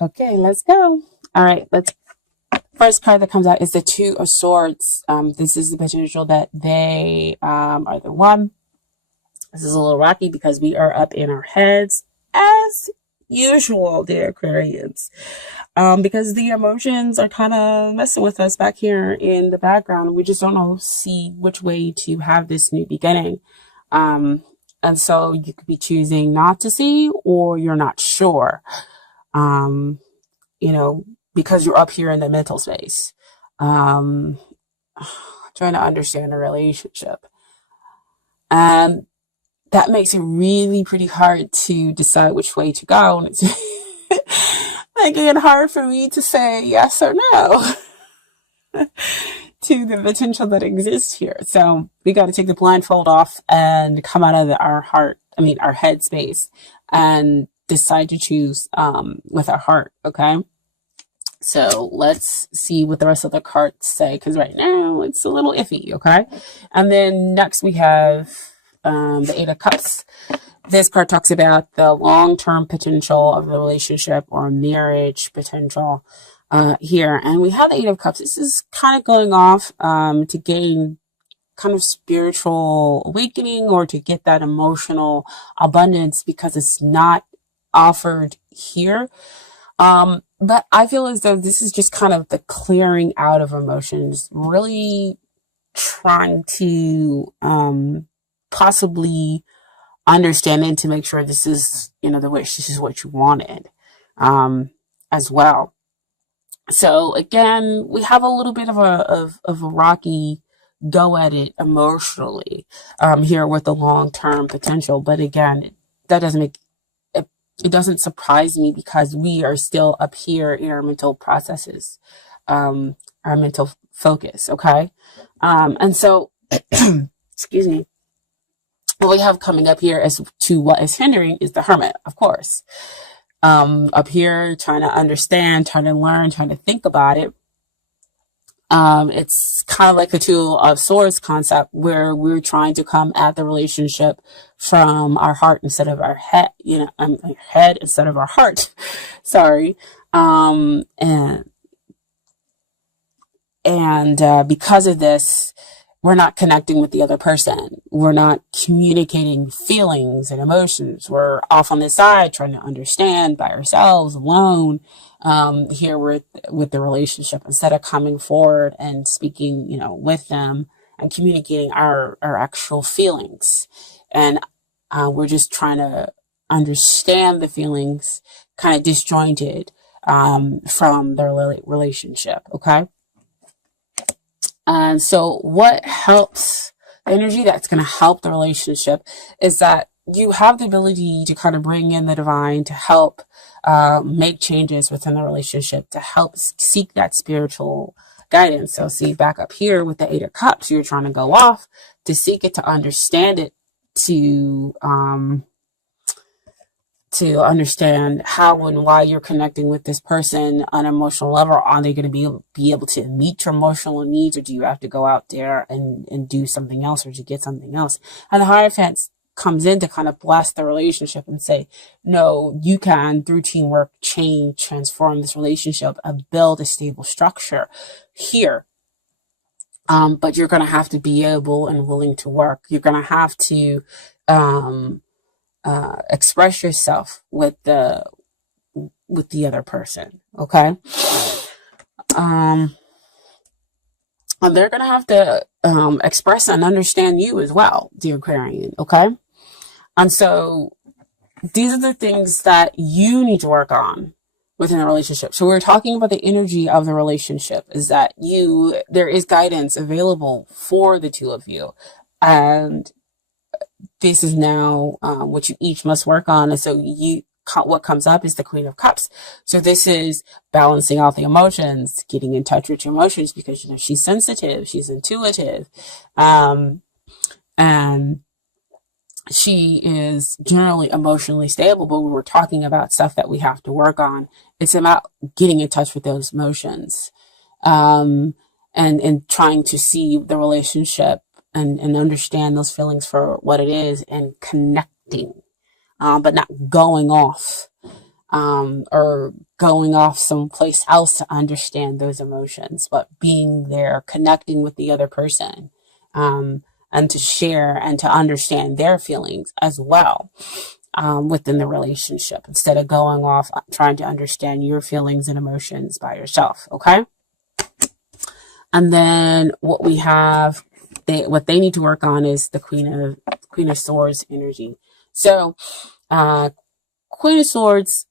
Okay, let's go. All right, let's. First card that comes out is the Two of Swords. This is the potential that they are the one. This is a little rocky because we are up in our heads as usual, dear Aquarians. Because the emotions are kind of messing with us back here in the background. We just don't know, see which way to have this new beginning. And so you could be choosing not to see, or you're not sure. Because you're up here in the mental space, trying to understand a relationship. And that makes it really pretty hard to decide which way to go. And it's making it hard for me to say yes or no to the potential that exists here. So we got to take the blindfold off and come out of our head space, and decide to choose with our heart. Okay. So let's see what the rest of the cards say, because right now it's a little iffy. Okay. And then next we have the Eight of Cups. This card talks about the long-term potential of the relationship or marriage potential here. And we have the Eight of Cups. This is kind of going off to gain kind of spiritual awakening, or to get that emotional abundance, because it's not offered here. But I feel as though this is just kind of the clearing out of emotions, really trying to possibly understand it, to make sure this is, the wish, this is what you wanted as well. So again, we have a little bit of a rocky go at it emotionally here with the long-term potential. But again, that doesn't make it doesn't surprise me, because we are still up here in our mental processes, our mental focus. Okay. And so, excuse me, what we have coming up here as to what is hindering is the Hermit, of course. Up here, trying to understand, trying to learn, trying to think about it. It's kind of like the Two of Swords concept, where we're trying to come at the relationship from our heart instead of our head, head instead of our heart. Sorry. And because of this, we're not connecting with the other person. We're not communicating feelings and emotions. We're off on the side trying to understand by ourselves, alone, here with the relationship, instead of coming forward and speaking, with them and communicating our actual feelings. And we're just trying to understand the feelings, kind of disjointed from the relationship. Okay. And so what helps, the energy that's going to help the relationship, is that you have the ability to kind of bring in the divine to help make changes within the relationship, to help seek that spiritual guidance. So see, back up here with the Eight of Cups, you're trying to go off to seek it, to understand it, to understand how and why you're connecting with this person on an emotional level. Are they going to be able to meet your emotional needs, or do you have to go out there and do something else, or to get something else? And the Hierophant comes in to kind of bless the relationship and say, no, you can, through teamwork, transform this relationship and build a stable structure here. But you're going to have to be able and willing to work. You're going to have to express yourself with the other person. Okay. And they're going to have to express and understand you as well, dear Aquarian. Okay. And so these are the things that you need to work on within a relationship. So we're talking about the energy of the relationship, is that there is guidance available for the two of you. And this is now what you each must work on. And so what comes up is the Queen of Cups. So this is balancing out the emotions, getting in touch with your emotions, because she's sensitive, she's intuitive, and she is generally emotionally stable. But when we're talking about stuff that we have to work on, it's about getting in touch with those emotions, and trying to see the relationship and understand those feelings for what it is, and connecting, but not going off or going off someplace else to understand those emotions, but being there, connecting with the other person, and to share and to understand their feelings as well, within the relationship, instead of going off trying to understand your feelings and emotions by yourself. Okay. And then what we have, what they need to work on is the Queen of Swords energy. So, Queen of Swords,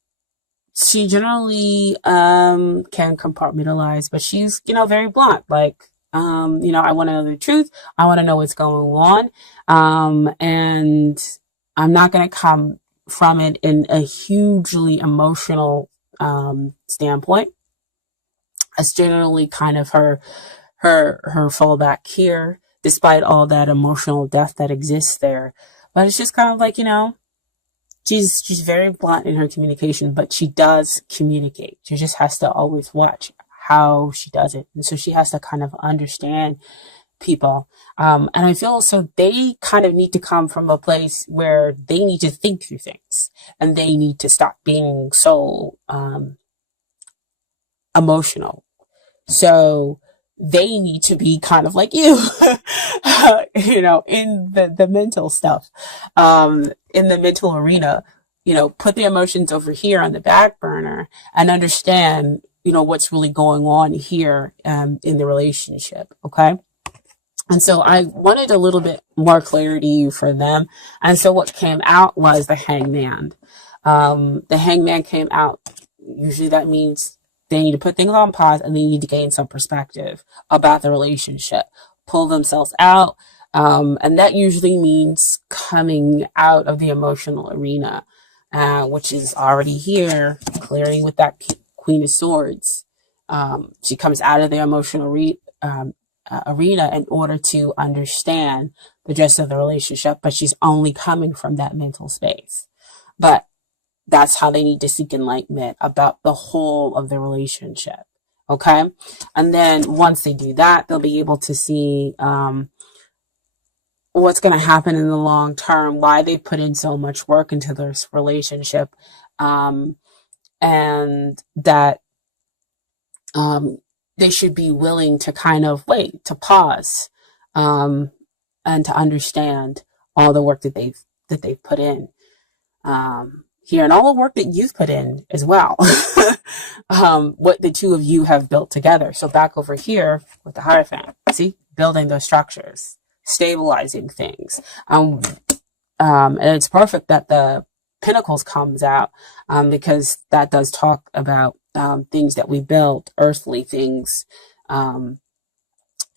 she generally can compartmentalize, but she's, very blunt. Like, I want to know the truth. I want to know what's going on. And I'm not going to come from it in a hugely emotional standpoint. It's generally kind of her fallback here, despite all that emotional depth that exists there. But it's just kind of like, she's very blunt in her communication, but she does communicate. She just has to always watch how she does it. And so she has to kind of understand people. And I feel so they kind of need to come from a place where they need to think through things, and they need to stop being so emotional. So they need to be kind of like you, in the mental stuff, in the mental arena, put the emotions over here on the back burner and understand, what's really going on here, in the relationship. Okay. And so I wanted a little bit more clarity for them. And so what came out was the Hangman. The Hangman came out. Usually that means they need to put things on pause and they need to gain some perspective about the relationship, pull themselves out. And that usually means coming out of the emotional arena, which is already here, clearing with that Queen of Swords. She comes out of the emotional arena in order to understand the gist of the relationship, but she's only coming from that mental space. But that's how they need to seek enlightenment about the whole of the relationship. Okay. And then once they do that, they'll be able to see, what's going to happen in the long term, why they put in so much work into this relationship. And that, they should be willing to kind of wait, to pause, and to understand all the work that they've put in, here, and all the work that you've put in as well. What the two of you have built together. So back over here with the Hierophant, see, building those structures, stabilizing things. And it's perfect that the Pentacles comes out, because that does talk about things that we built, earthly things,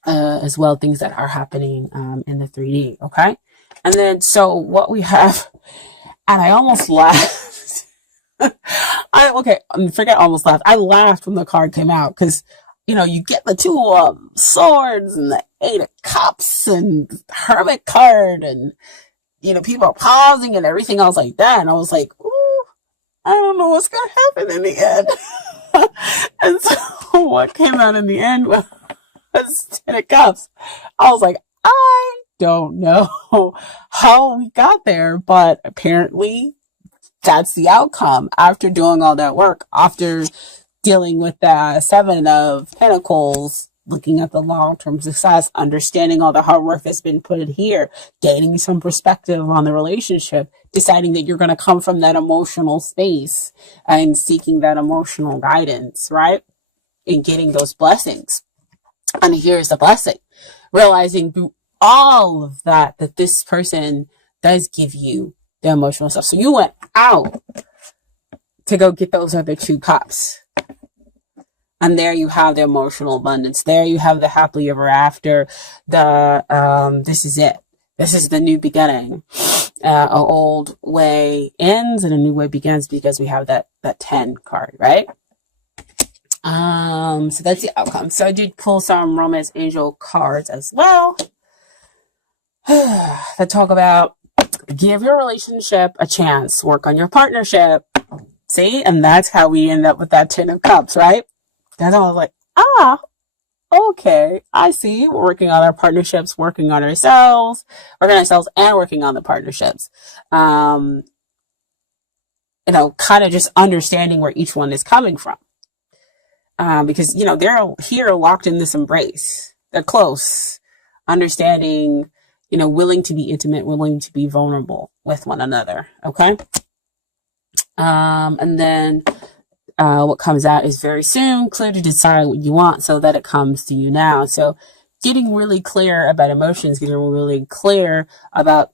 as well, things that are happening in the 3D. Okay. And then, so what we have, and I almost laughed. Forget almost laughed. I laughed when the card came out, because, you get the two swords and the 8 of cups and Hermit card, and, people are pausing and everything else like that. And I was like, ooh, I don't know what's going to happen in the end. And so what came out in the end was 10 of cups. I was like, I don't know how we got there, but apparently that's the outcome after doing all that work, after dealing with the 7 of Pentacles, looking at the long-term success, understanding all the hard work that's been put in here, gaining some perspective on the relationship, deciding that you're going to come from that emotional space and seeking that emotional guidance, right? And getting those blessings. And here's the blessing. Realizing through all of that this person does give you the emotional stuff. So you went out to go get those other 2 cups. And there you have the emotional abundance. There you have the happily ever after. This is it. This is the new beginning. An old way ends and a new way begins, because we have that 10 card, right? So that's the outcome. So I did pull some romance angel cards as well that talk about give your relationship a chance, work on your partnership. See? And that's how we end up with that 10 of cups, right? And I was like, okay, I see. We're working on our partnerships, working on ourselves and working on the partnerships. kind of just understanding where each one is coming from. Because, they're here locked in this embrace. They're close, understanding, willing to be intimate, willing to be vulnerable with one another. Okay. And then what comes out is very soon, clear to decide what you want so that it comes to you now. So getting really clear about emotions, getting really clear about,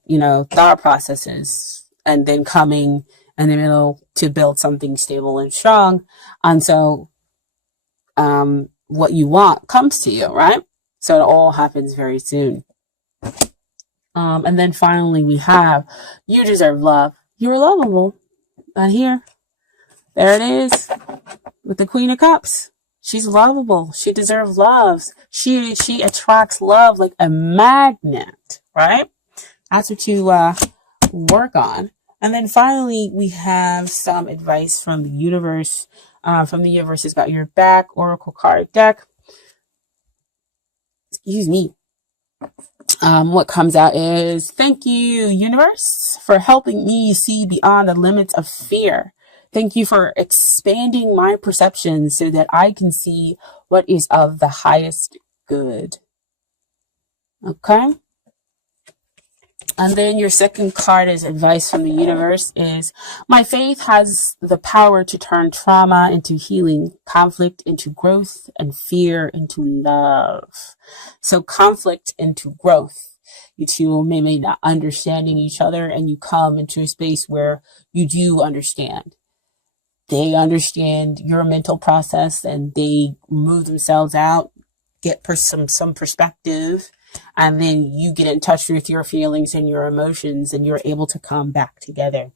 thought processes, and then coming in the middle to build something stable and strong. And so what you want comes to you, right? So it all happens very soon. And then finally we have, you deserve love. You're lovable. And here, there it is with the Queen of Cups. She's lovable. She deserves love. She attracts love like a magnet, right? That's what you work on. And then finally, we have some advice from the universe. From the universe has got your back oracle card deck. Excuse me. What comes out is, thank you, universe, for helping me see beyond the limits of fear. Thank you for expanding my perception so that I can see what is of the highest good. Okay. And then your second card is advice from the universe is, my faith has the power to turn trauma into healing, conflict into growth, and fear into love. So conflict into growth. You two may not understanding each other, and you come into a space where you do understand. They understand your mental process and they move themselves out, get some perspective, and then you get in touch with your feelings and your emotions and you're able to come back together.